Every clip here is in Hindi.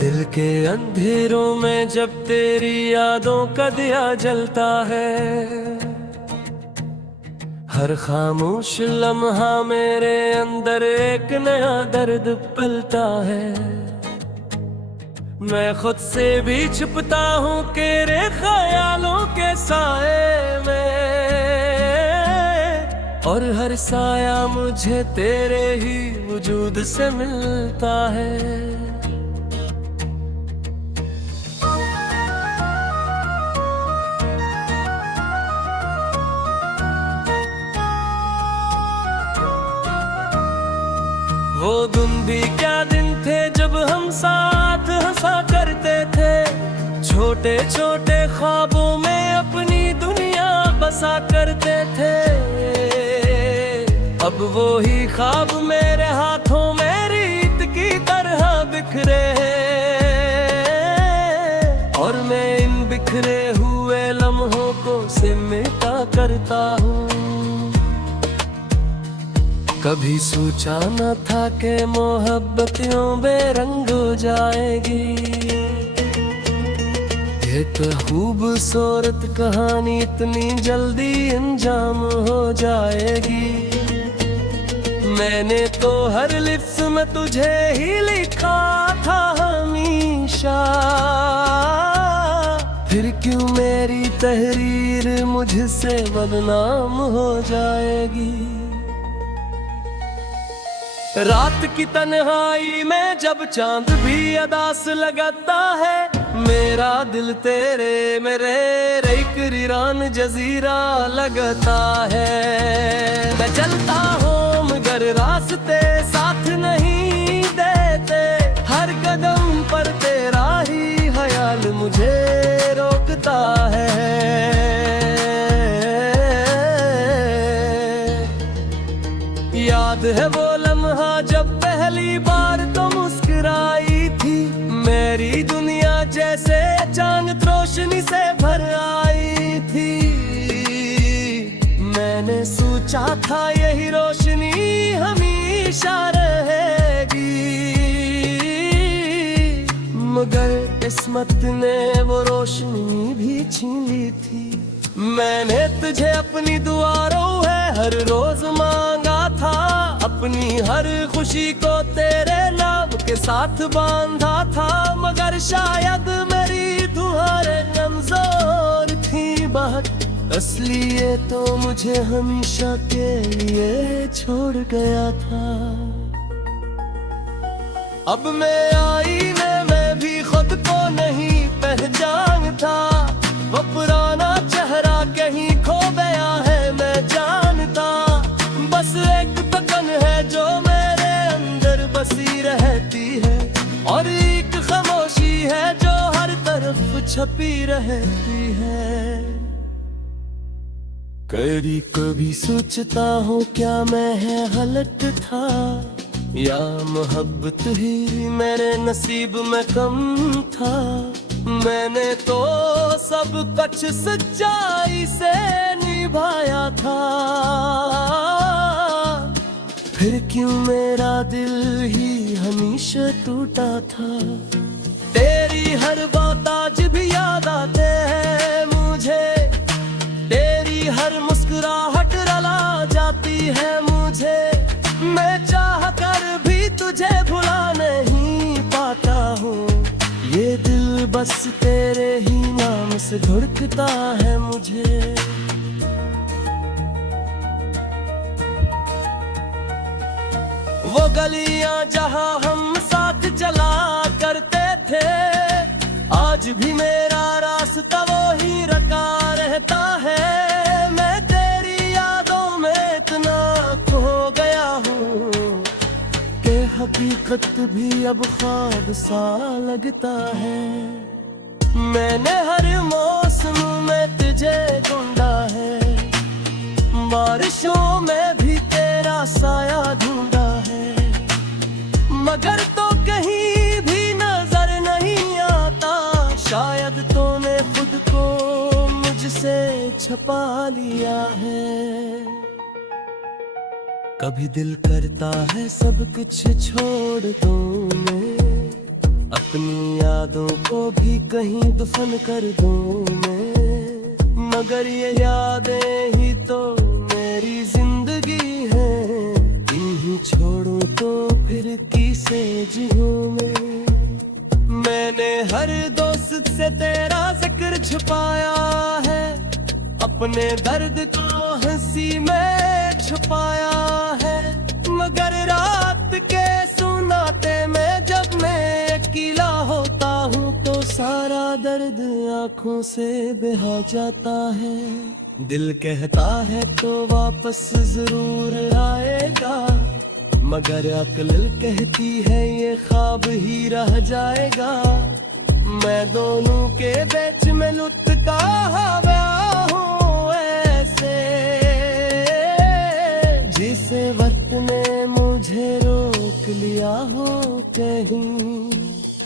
दिल के अंधेरों में जब तेरी यादों का दिया जलता है, हर खामोश लम्हा मेरे अंदर एक नया दर्द पलता है। मैं खुद से भी छुपता हूँ तेरे ख्यालों के साए में, और हर साया मुझे तेरे ही वजूद से मिलता है। वो दिन भी क्या दिन थे जब हम साथ हंसा करते थे, छोटे छोटे ख्वाबों में अपनी दुनिया बसा करते थे। अब वो ही ख्वाब मेरे हाथों में रीत की तरह बिखरे हैं, और मैं इन बिखरे हुए लम्हों को सिमटा करता हूँ। कभी सोचा न था कि मोहब्बत यूं बेरंग हो जाएगी, ये तो खूबसूरत कहानी इतनी जल्दी अंजाम हो जाएगी। मैंने तो हर लिफ्स में तुझे ही लिखा था हमेशा, फिर क्यों मेरी तहरीर मुझसे बदनाम हो जाएगी। रात की तन्हाई में जब चांद भी अदास लगाता है, मेरा दिल तेरे मेरे एक वीरान जजीरा लगता है। मैं चलता हूँ मगर रास्ते साथ नहीं देते, हर कदम पर तेरा ही ख्याल मुझे रोकता है। याद है वो लम्हा जब पहली बार तो मुस्कुराई थी, मेरी दुनिया जैसे चांद रोशनी से भर आई थी। मैंने सोचा था यही रोशनी हमेशा रहेगी, मगर किस्मत ने वो रोशनी भी छीन ली थी। मैंने तुझे अपनी दुआरों है हर रोज मांगा था, अपनी हर खुशी को तेरे नाम के साथ बांधा था, मगर शायद मेरी तुम्हारे कमजोर थी बहुत, इसलिए तो मुझे हमेशा के लिए छोड़ गया था। अब मैं आईने में भी खुद को नहीं पहचानता, वो पुराना चेहरा कहीं खो गया है मैं जानता। बस एक तकन है जो मेरे अंदर बसी रहती है, और एक खामोशी है जो हर तरफ छपी रहती है। कभी कभी सोचता हूँ क्या मैं है गलत था, या मोहब्बत ही मेरे नसीब में कम था। मैंने तो सब कुछ सच्चाई से निभाया था, फिर क्यों मेरा दिल ही हमेशा टूटा था। तेरी हर बात आज भी याद आते हैं मुझे, तेरी हर मुस्कुराहट रुला जाती है मुझे। मैं चाह कर भी तुझे भुला नहीं पाता हूँ, ये दिल बस तेरे ही नाम से धड़कता है मुझे। वो गलियां जहां हम साथ चला करते थे, आज भी मेरा रास्ता वो ही रखा रहता है। मैं तेरी यादों में इतना खो गया हूँ कि हकीकत भी अब ख्वाब सा लगता है। मैंने हर मौसम में तुझे ढूंढा है, बारिशों में भी तेरा साया ढूंढा है, मगर तो कहीं भी नजर नहीं आता। शायद तूने खुद को मुझसे छुपा लिया है। कभी दिल करता है सब कुछ छोड़ दूं मैं, अपनी यादों को भी कहीं दफन कर दूं मैं, मगर ये यादें ही तो मेरी जिंदगी है। इन्हीं छोड़ूं तो फिर किसे जीऊं मैंने हर दोस्त से तेरा जिक्र छुपाया है, अपने दर्द को हंसी में छुपाया है। मगर रात के सुनाते में जब मैं अकेला होता हूँ तो सारा दर्द आँखों से बहा जाता है। दिल कहता है तो वापस जरूर आएगा, मगर अक्ल कहती है ये ख्वाब ही रह जाएगा। मैं दोनों के बीच में लुट का हवा हूँ ऐसे, जिसे वक्त ने मुझे रोक लिया हो कहीं।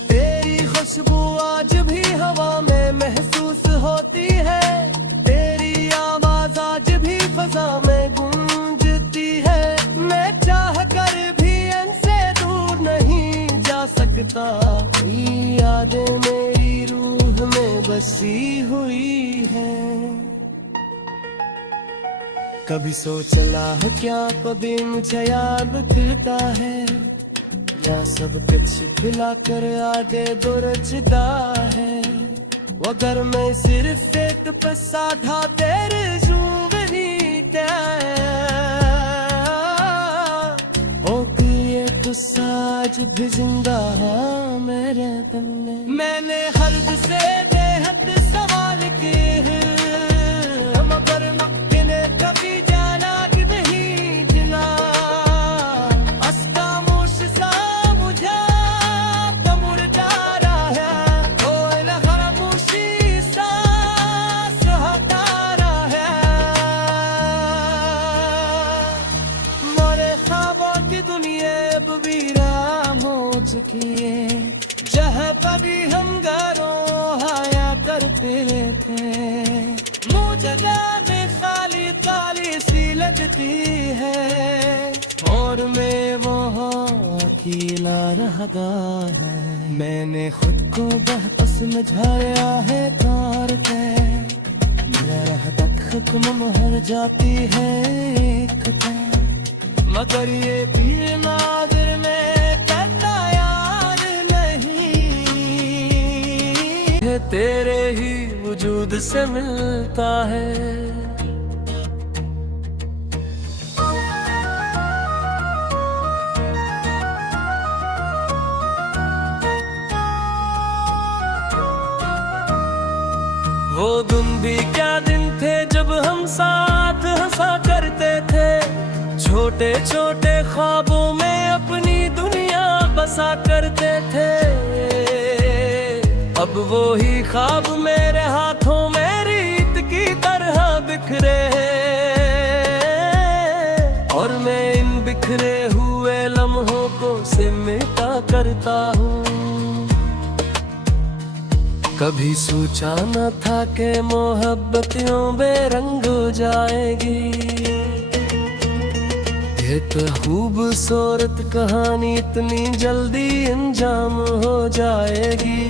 तेरी खुशबू आज भी हवा में महसूस होती है, तेरी आवाज आज भी फजा में गूंजती है। मैं चाह कर भी इनसे दूर नहीं जा सकता, ये यादें मेरी रूह में बसी हुई है। कभी सोचला हो क्या कभी मुझे याद करता है, या सब कुछ भुला कर आगे दुरचदा है। अगर मैं सिर्फ एक पैसा था तेरे जुबनी हो ये गुस्सा आज भी जिंदा मेरे दिल में। मैंने हर्द से बेहद सवाल किए, मगर मक्के ने कभी जाना कि नहीं जिना। अस्ता मुश सा मुझे कमुर जा रहा है, कोई न खामोशी सा हटा रहा है। मोरे ख्वाबों की दुनिया बबीरा हो चुकी है, जहाँ कभी हम घरों आया करते थे। मुझे में खाली खाली सी लगती है, और मैं वहाँ अकेला रहता है। मैंने खुद को बहुत समझाया है कार पे, मेरा तक महर जाती है एक तार। मगर ये भी नादिर में करना यार नहीं है, तेरे ही वजूद से मिलता है। वो दिन भी क्या दिन थे जब हम साथ हंसा करते थे, छोटे छोटे ख्वाबों में अपनी दुनिया बसा करते थे। अब वो ही ख्वाब मेरे हाथों में रीत की तरह बिखरे हैं, और मैं इन बिखरे हुए लम्हों को सिमटा करता हूँ। कभी सोचा न था कि मोहब्बत यूं बेरंग हो जाएगी, एक खूबसूरत कहानी इतनी जल्दी अंजाम हो जाएगी।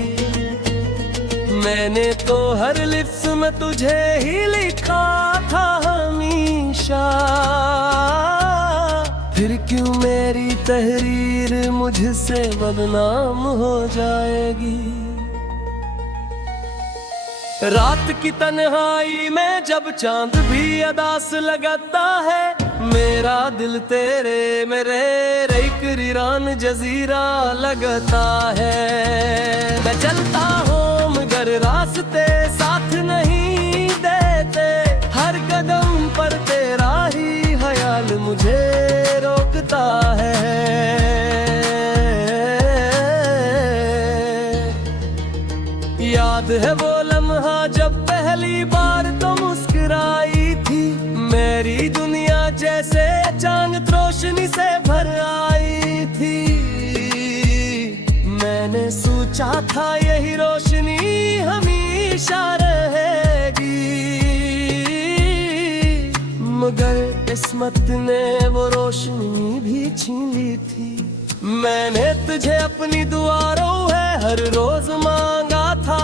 मैंने तो हर लिफ्स में तुझे ही लिखा था हमेशा, फिर क्यों मेरी तहरीर मुझसे बदनाम हो जाएगी। रात की तन्हाई में जब चांद भी अदास लगाता है, मेरा दिल तेरे मेरे एक वीरान जजीरा लगता है। मैं चलता हूँ मगर रास्ते साथ नहीं देते, हर कदम पर तेरा ही ख्याल मुझे रोकता है। याद है वो लम्हा जब पहली बार तो मुस्कुराई थी, मेरी दुनिया जैसे अचानक रोशनी से भर आई थी। मैंने सोचा था यही रोशनी हमेशा रहेगी, मगर किस्मत ने वो रोशनी भी छीन ली थी। मैंने तुझे अपनी दुआरों है हर रोज मांगा था,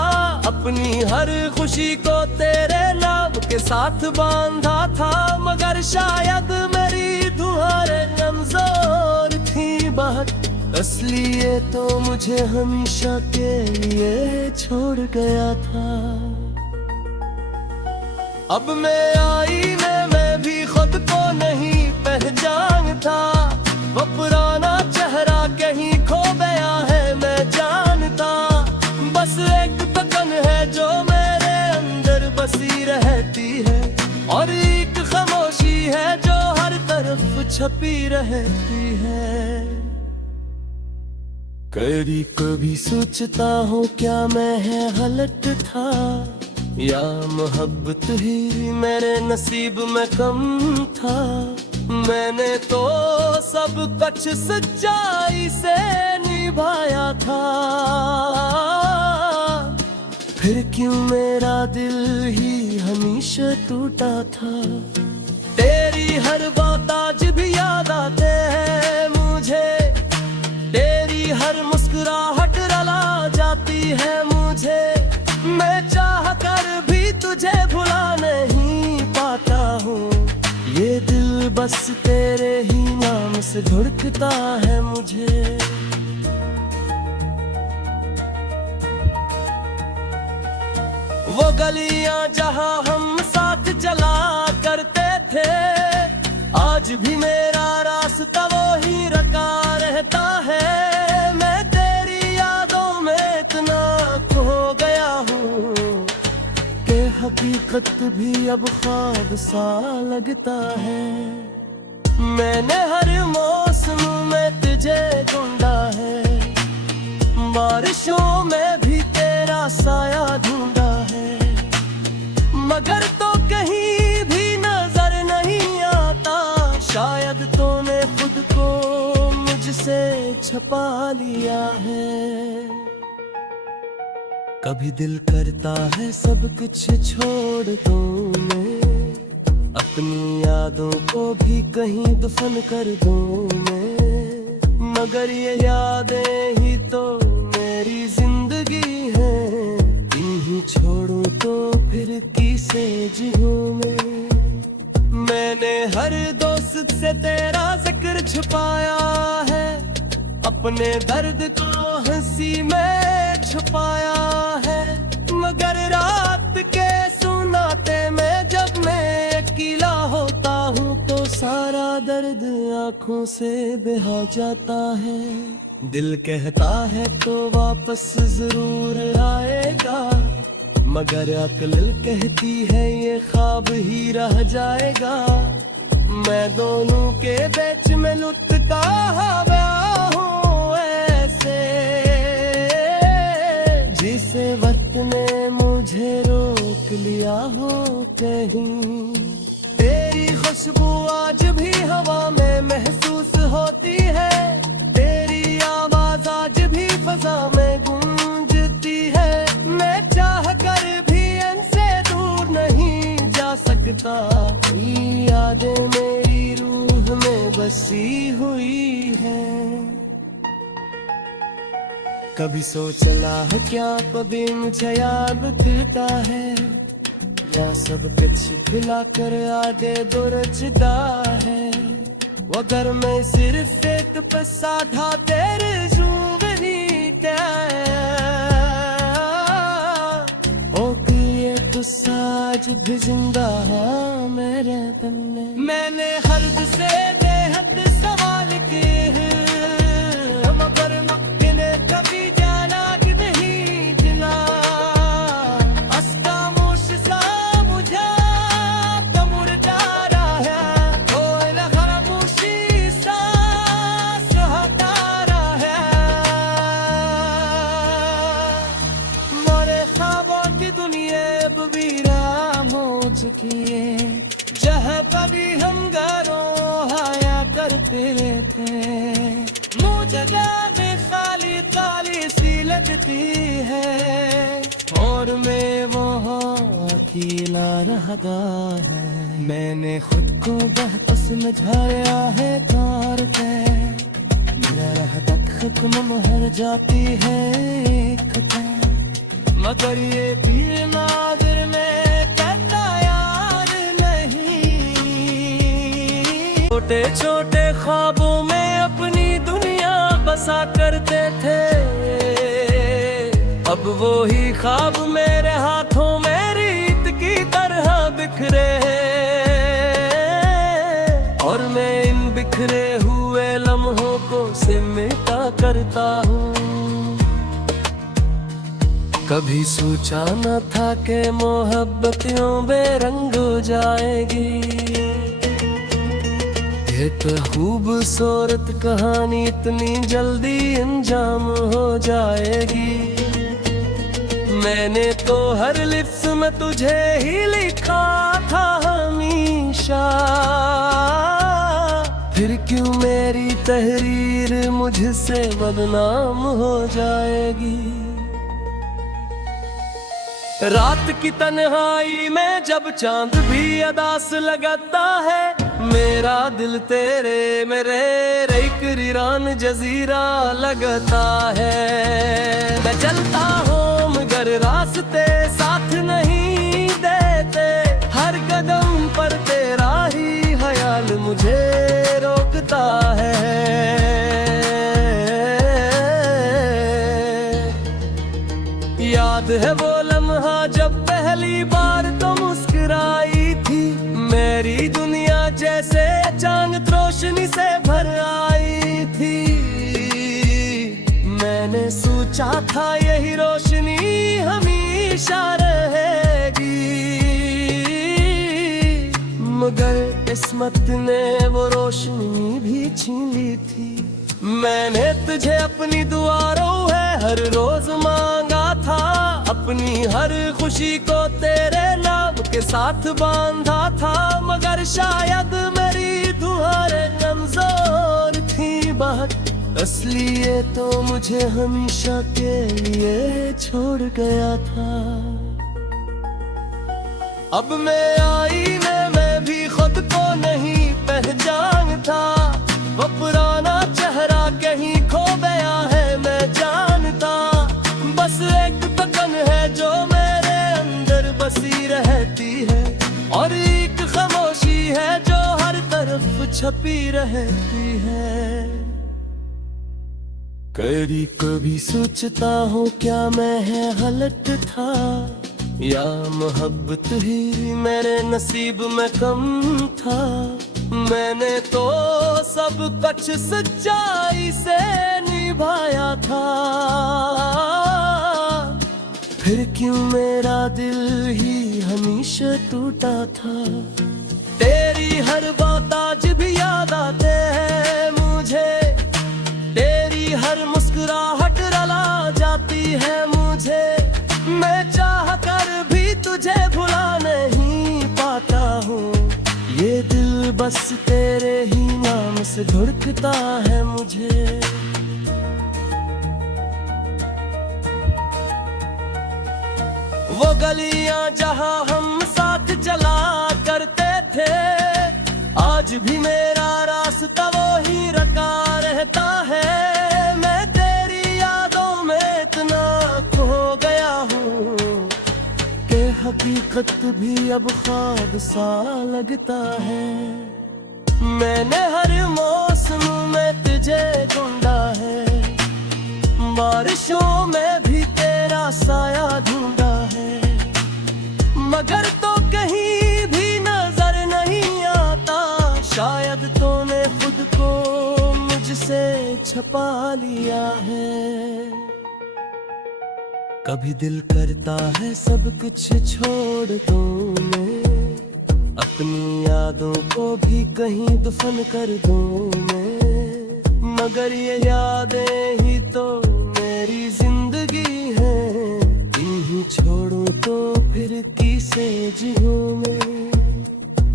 अपनी हर खुशी को तेरे नाम के साथ बांधा था। मगर शायद मेरी तुम्हारे कमजोर थी बहुत, इसलिए तो मुझे हमेशा के लिए छोड़ गया था। अब मैं आईने में भी खुद को नहीं पहचानता, वो पुराना चेहरा कहीं खो गया है मैं जानता। बस एक तकन है जो मेरे अंदर बसी रहती है, और एक खामोशी है जो हर तरफ छपी रहती है। कभी कभी सोचता हूँ क्या मैं है गलत था, या मोहब्बत ही मेरे नसीब में कम था। मैंने तो सब कुछ सच्चाई से निभाया था, फिर क्यों मेरा दिल ही हमेशा टूटा था। तेरी हर बात आज भी याद आते हैं मुझे, तेरी हर मुस्कुराहट रुला जाती है मुझे। मैं चाह कर भी तुझे भुला नहीं पाता हूँ, ये दिल बस तेरे ही नाम से धड़कता है मुझे। वो गलियां जहां हम साथ चला करते थे, आज भी मेरा रास्ता वो ही रखा रहता है। मैं तेरी यादों में इतना खो गया हूँ कि हकीकत भी अब ख्वाब सा लगता है। मैंने हर मौसम में तुझे ढूंढा है, बारिशों में भी तेरा साया ढूंढा है, मगर तो कहीं भी नजर नहीं आता। शायद तूने खुद को मुझसे छुपा लिया है। कभी दिल करता है सब कुछ छोड़ दूं मैं, अपनी यादों को भी कहीं दफन कर दूं मैं, मगर ये यादें ही तो मेरी जिंदगी है। इन्हीं छोड़ूं तो फिर किसे जीऊं मैं। मैंने हर दोस्त से तेरा जिक्र छुपाया है, अपने दर्द को हंसी में छुपाया है, मगर रात के सुनाते में जब मैं अकेला होता हूँ तो सारा दर्द आँखों से बहा जाता है। दिल कहता है तो वापस जरूर आएगा, मगर अक्ल कहती है ये ख्वाब ही रह जाएगा। मैं दोनों के बीच में लुटता हुआ हूँ ऐसे, जिसे वक्त ने मुझे रोक लिया हो कहीं। तेरी खुशबू आज भी हवा में महसूस होती है, तेरी आवाज आज भी फजा में गूंजती है। मैं चाह कर भी इनसे दूर नहीं जा सकता, ये यादें मेरी रूह में बसी हुई है। कभी सोचला हो क्या कभी मुझे याद करता है, या सब कुछ भुला कर आगे दुरचदा है। अगर मैं सिर्फ एक पैसा था तेरे जुबनी क्या ओ कि तो साज भी जिंदा है मेरे दिल में। मैंने हर्द से बेहद सवाल किए हैं, मगर मैंने कभी जाना कि नहीं जिला। अस्तामोश सा मुझे कमुर जा रहा है, कोई खामोशी सा सहता रहा है। मोरे ख्वाबों की दुनिया अब वीरान हो चुकी है, जहाँ कभी हम घरों आया करते थे। मुझे में खाली काली सी लगती है, और मैं वहाँ अकेला रहता है। मैंने खुद को बहुत समझाया है कार पे, मेरा रहता खत्म महर जाती है खत्म, मगर ये भी नादिर में कहता यार नहीं। छोटे छोटे ख्वाबों में अपनी दुनिया बसा करते थे, अब वो ही ख्वाब मेरे हाथों में रीत की तरह बिखरे हैं, और मैं इन बिखरे हुए लम्हों को सिमटा करता हूँ। कभी सोचा न था कि मोहब्बत यूं बेरंग हो जाएगी, ये तो खूबसूरत कहानी इतनी जल्दी अंजाम हो जाएगी। मैंने तो हर लिफ्ज़ में तुझे ही लिखा था हमेशा, फिर क्यों मेरी तहरीर मुझसे बदनाम हो जाएगी। रात की तन्हाई में जब चांद भी अदास लगता है, मेरा दिल तेरे मेरे एक वीरान जजीरा लगता है। मैं चलता हूँ मगर रास्ते साथ नहीं देते, हर कदम पर तेरा ही ख्याल मुझे रोकता है। याद है वो लम्हा जब पहली बार तो मुस्कुराई थी, मेरी दुनिया जैसे चांद रोशनी से भर आई थी। मैंने सोचा था यही रोशनी हमेशा रहेगी, मगर किस्मत ने वो रोशनी भी छीन ली थी। मैंने तुझे अपनी दुआरों है हर रोज मांगा था, अपनी हर खुशी को तेरे नाम के साथ बांधा था, मगर शायद मेरी तुम्हारे कमजोर थी बात, इसलिए तो मुझे हमेशा के लिए छोड़ गया था। अब मैं आईने में भी खुद को नहीं पहचानता, वो पुराना चेहरा कहीं खो गया है मैं जानता। बस एक तकन है जो मेरे अंदर बसी रहती है, और एक खामोशी है जो हर तरफ छपी रहती है। कभी कभी सोचता हूँ क्या मैं है गलत था, या मोहब्बत ही मेरे नसीब में कम था। मैंने तो सब कुछ सच्चाई से निभाया था, फिर क्यों मेरा दिल ही हमेशा टूटा था। तेरी हर बात आज भी याद आते हैं मुझे, तेरी हर मुस्कुराहट रुला जाती है मुझे। मैं चाह कर भी तुझे भुला नहीं पाता हूँ, ये दिल बस तेरे ही नाम से धड़कता है मुझे। वो गलियां जहां हम साथ चला करते थे, आज भी मेरा रास्ता वो ही रखा रहता है। मैं तेरी यादों में इतना खो गया हूँ कि हकीकत भी अब ख्वाब सा लगता है। मैंने हर मौसम में तुझे ढूंढा है, बारिशों में भी तेरा साया ढूंढा है, मगर तो कहीं भी नजर नहीं आता। शायद तूने खुद को मुझसे छुपा लिया है। कभी दिल करता है सब कुछ छोड़ दूं मैं, अपनी यादों को भी कहीं दफन कर दूं मैं, मगर ये यादें ही तो मेरी जिंदगी है। इन्हीं छोड़ूं तो फिर किसे जीऊं मैं।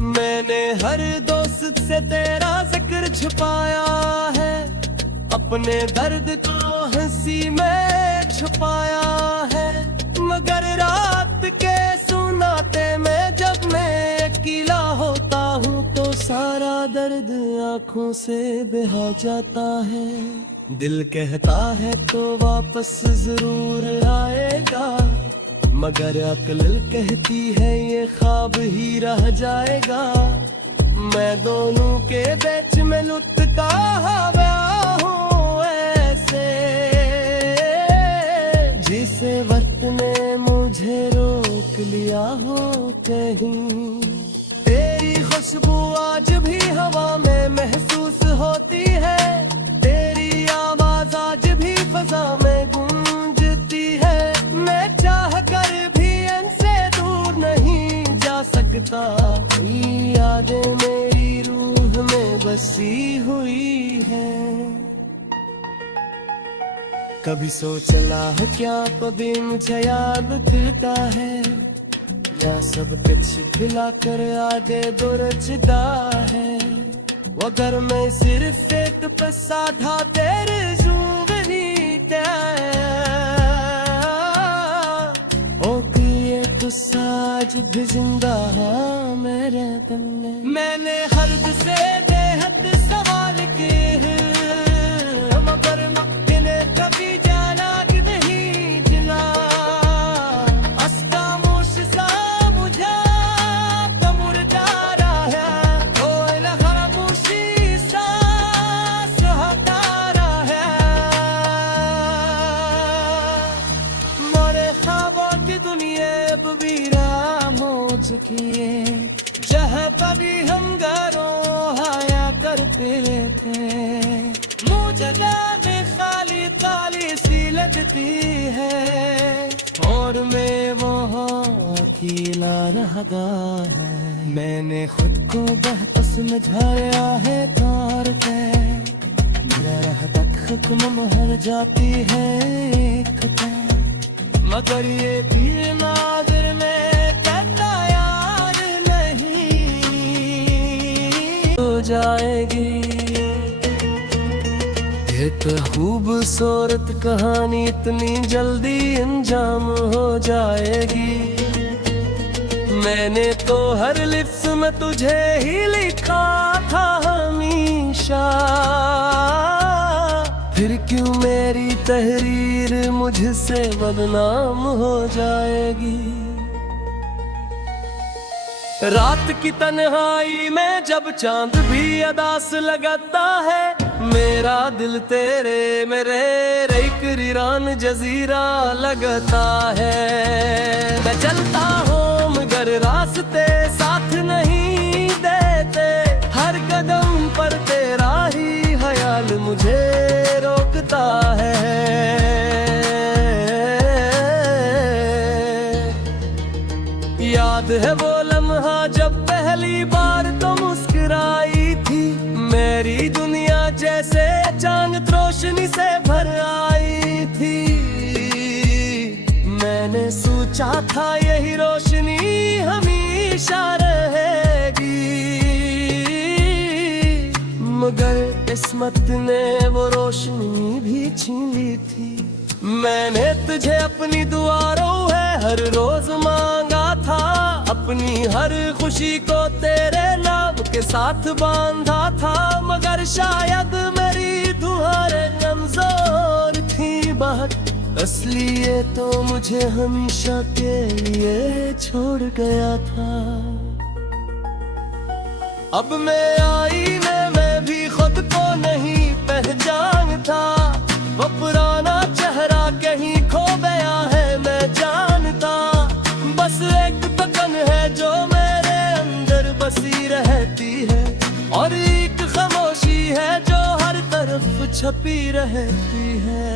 मैंने हर दोस्त से तेरा जिक्र छुपाया है, अपने दर्द को हंसी में छुपाया है, मगर रात के सुनाते में जब मैं अकेला होता हूँ तो सारा दर्द दर्द आंखों से बहा जाता है। दिल कहता है तो वापस जरूर आएगा, मगर अक्ल कहती है ये ख्वाब ही रह जाएगा। मैं दोनों के बीच में लुटका हुआ हूँ ऐसे, जिसे वक्त ने मुझे रोक लिया हो कहीं। तेरी खुशबू आज भी हवा में महसूस होती है, तेरी आवाज आज भी फजा में गूंजती है। मैं चाह कर भी इनसे दूर नहीं जा सकता, ये यादें मेरी रूह में बसी हुई है। कभी सोचला हो क्या, कभी मुझे याद दिलता है, या सब कुछ भुला कर आगे दुरचदा है। अगर मैं सिर्फ एक पसाधा तेरे जूवनी त्या ओ कि तो साज भी जिंदा मेरे दिल में। मैंने हर्द से बेहद सवाल किए, मगर मक्ने कभी जाना नहीं जिला। किए जहाँ कभी हम घरों आया करते थे, मुझे जाने खाली ताली सी लगती है, और मैं वहाँ अकेला रहता है। मैंने खुद को बहुत समझाया है कार के, मेरा तक खत्म हर जाती है एक तो, मगर ये भी नादिर में जाएगी। एक खूबसूरत कहानी इतनी जल्दी अंजाम हो जाएगी। मैंने तो हर लिफ्स में तुझे ही लिखा था हमेशा, फिर क्यों मेरी तहरीर मुझसे बदनाम हो जाएगी। रात की तन्हाई में जब चांद भी अदास लगाता है, मेरा दिल तेरे मेरे एक वीरान जजीरा लगता है। मैं चलता हूँ मगर रास्ते साथ नहीं देते, हर कदम पर तेरा ही ख्याल मुझे रोकता है। याद है वो लम्हा जब पहली बार तो मुस्कुराई थी, मेरी दुनिया जैसे चांद रोशनी से भर आई थी। मैंने सोचा था यही रोशनी हमेशा रहेगी, मगर किस्मत ने वो रोशनी भी छीन ली थी। मैंने तुझे अपनी दुआरों है हर रोज मांगा था, अपनी हर खुशी को तेरे नाम के साथ बांधा था, मगर शायद मेरी तुम्हारे कमजोर थी बात, इसलिए तो मुझे हमेशा के लिए छोड़ गया था। अब मैं आईने में भी खुद को नहीं पहचानता, वो पुराना चेहरा कहीं खो गया है मैं जानता। बस एक तकन है जो मेरे अंदर बसी रहती है, और एक खामोशी है जो हर तरफ छपी रहती है।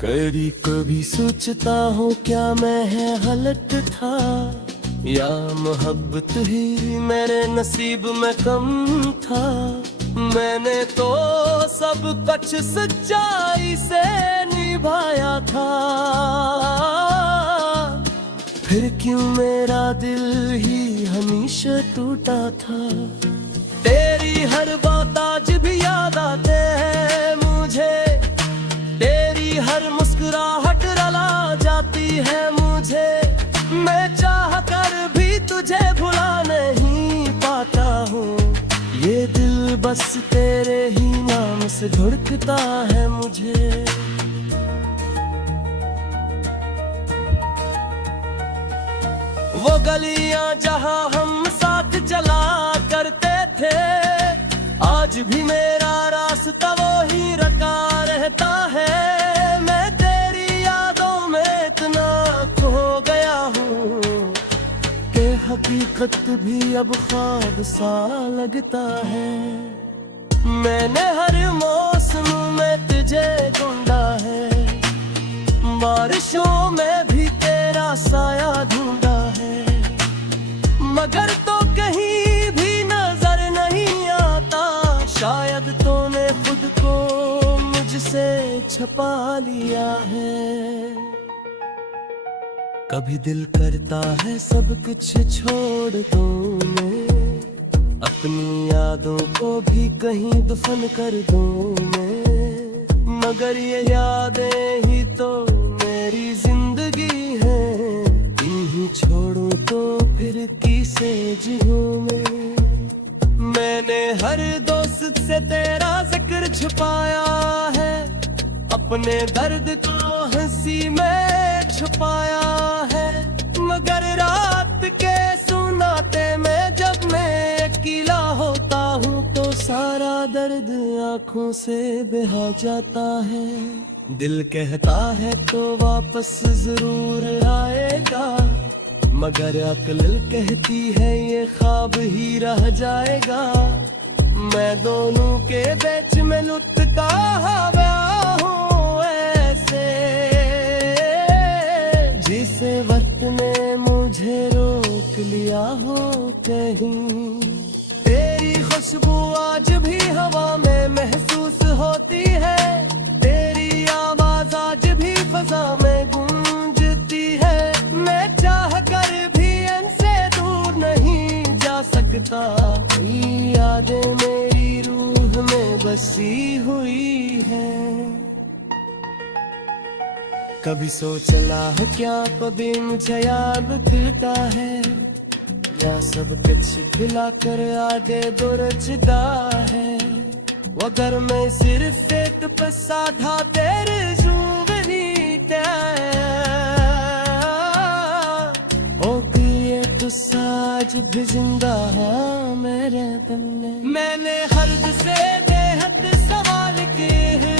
कभी कभी सोचता हूँ क्या मैं है गलत था, या मोहब्बत ही मेरे नसीब में कम था। मैंने तो सब कुछ सच्चाई से निभाया था, फिर क्यों मेरा दिल ही हमेशा टूटा था। तेरी हर बात आज भी याद आते हैं मुझे, तेरी हर मुस्कुराहट रुला जाती है मुझे। मैं चाह कर भी तुझे भुला नहीं पाता हूँ, ये दिल बस तेरे ही नाम से धड़कता है मुझे। वो गलियां जहां हम साथ चला करते थे, आज भी मेरा रास्ता वो ही रखा रहता है। मैं तेरी यादों में इतना खो गया हूँ कि हकीकत भी अब ख्वाब सा लगता है। मैंने हर मौसम में तुझे ढूंढा है, बारिशों में भी तेरा साया ढूंढा है, मगर तो कहीं भी नजर नहीं आता। शायद तूने खुद को मुझसे छुपा लिया है। कभी दिल करता है सब कुछ छोड़ दूं मैं, अपनी यादों को भी कहीं दफन कर दूं मैं, मगर ये यादें ही तो मेरी जिंदगी है। इन्हीं छोड़ूं तो फिर किसे जीऊं मैं। मैंने हर दोस्त से तेरा जिक्र छुपाया है, अपने दर्द को हंसी में छुपाया है, मगर रात के सुनाते में जब मैं अकेला होता हूँ तो सारा दर्द आँखों से बहा जाता है। दिल कहता है तो वापस जरूर आएगा, मगर अक्ल कहती है ये ख्वाब ही रह जाएगा। मैं दोनों के बीच में लुटका हुआ हूँ ऐसे, जिसे वक्त ने मुझे रोक लिया हो कहीं। तेरी खुशबू आज भी हवा में महसूस होती है, तेरी आवाज आज भी फजा में गूंजती है। मैं चाह कर भी इनसे दूर नहीं जा सकता, ये यादें मेरी रूह में बसी हुई है। कभी सोचला हो क्या कभी मुझे याद दिलता है, या सब कुछ खिलाकर आगे दुरचदा है। अगर मैं सिर्फ एक पैसा था तेरे जुबनी त्या ओ ये तो साज भी जिंदा है मेरे दिल में। मैंने हर्द से बेहद सवाल किए हैं,